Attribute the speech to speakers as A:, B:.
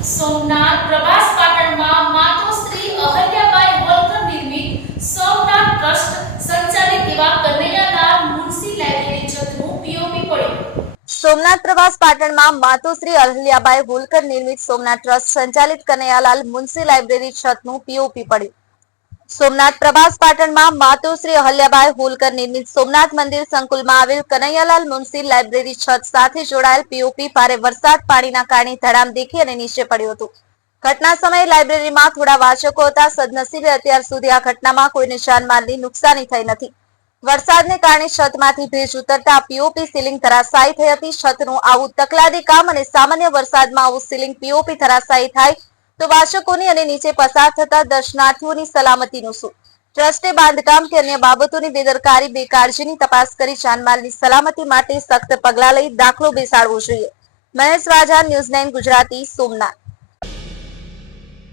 A: સોમનાથ પ્રવાસ પાટણમાં માતોશ્રી અહલ્યાબાઈ હોલકર નિર્મિત સોમનાથ ટ્રસ્ટ સંચાલિત એવા કનૈયાલાલ મુનસી લાઇબ્રેરી છતનું પીઓપી પડ્યું.
B: સોમનાથ પ્રવાસ પાટણમાં માતોશ્રી અહલ્યાબાઈ હોલકર નિર્મિત સોમનાથ ટ્રસ્ટ સંચાલિત કનૈયાલાલ મુનસી લાઇબ્રેરી છતનું પીઓપી પડ્યું. સોમનાથ પ્રભાસ પાટણમાં માતુશ્રી અહલ્યાબાઈ હોલકર નિર્મિત સોમનાથ મંદિર સંકુલમાં આવેલ કનૈયાલાલ મુનસી લાઇબ્રેરી છત સાથે જોડાયેલ પીઓપી ભારે વરસાદ પાણીના કારણે ધડામ દેખી અને નીચે પડ્યું હતું. ઘટના સમયે લાઇબ્રેરીમાં થોડા વાચકો હતા. સદનસીબે અત્યાર સુધી આ ઘટનામાં કોઈને જાનમાલની નુકસાની થઈ નથી. વરસાદને કારણે છતમાંથી ભેજ ઉતરતા પીઓપી સીલિંગ ધરાશાયી થઈ હતી. છતનું આવું તકલાદી કામ અને સામાન્ય વરસાદમાં આવું સીલિંગ પીઓપી ધરાશાયી થાય તો વાચકોની અને નીચે પસાર થતા દર્શનાર્થીઓની સલામતીનું શું? ટ્રસ્ટે બાંધકામ કે અન્ય બાબતોની બેદરકારી, બેકાળજીની તપાસ કરી જાનમાલની સલામતી માટે સખ્ત પગલાં લઈ દાખલો બેસાડવો જોઈએ. Mahesh Vaja news nine Gujarati, Somnath.